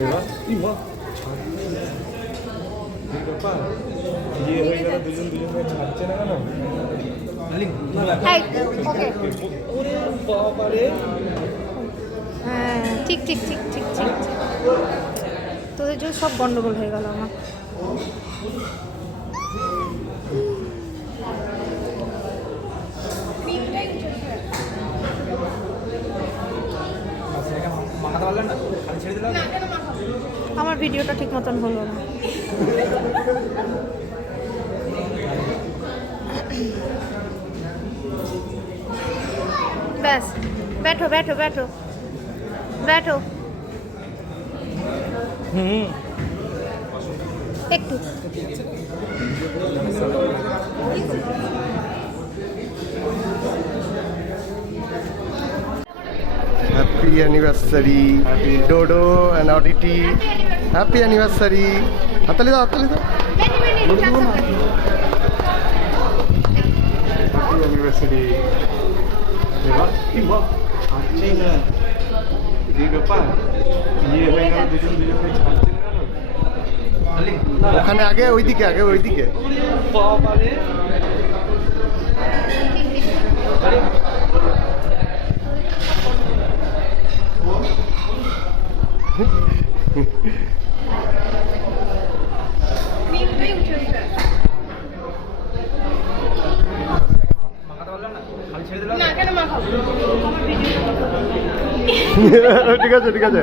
হ্যাঁ ঠিক ঠিক ঠিক ঠিক ঠিক তোদের জন্য সব গন্ডগোল হয়ে গেল আমার। আমার ভিডিওটা ঠিক মতন হলো না। ব্যাস बैठो बैठो बैठो बैठो একটু Happy anniversary, Dodo and Oddity. Happy anniversary. হাততালি দাও, হাততালি দাও। Happy anniversary. এবার কি বল? আচ্ছা না। এই ব্যাপার। বিয়ে হয়ে গেল দুজন দুজনকে ছাড়ছে না কেন? ওখানে আগে ওইদিকে বাবারে ঠিক আছে ঠিক আছে।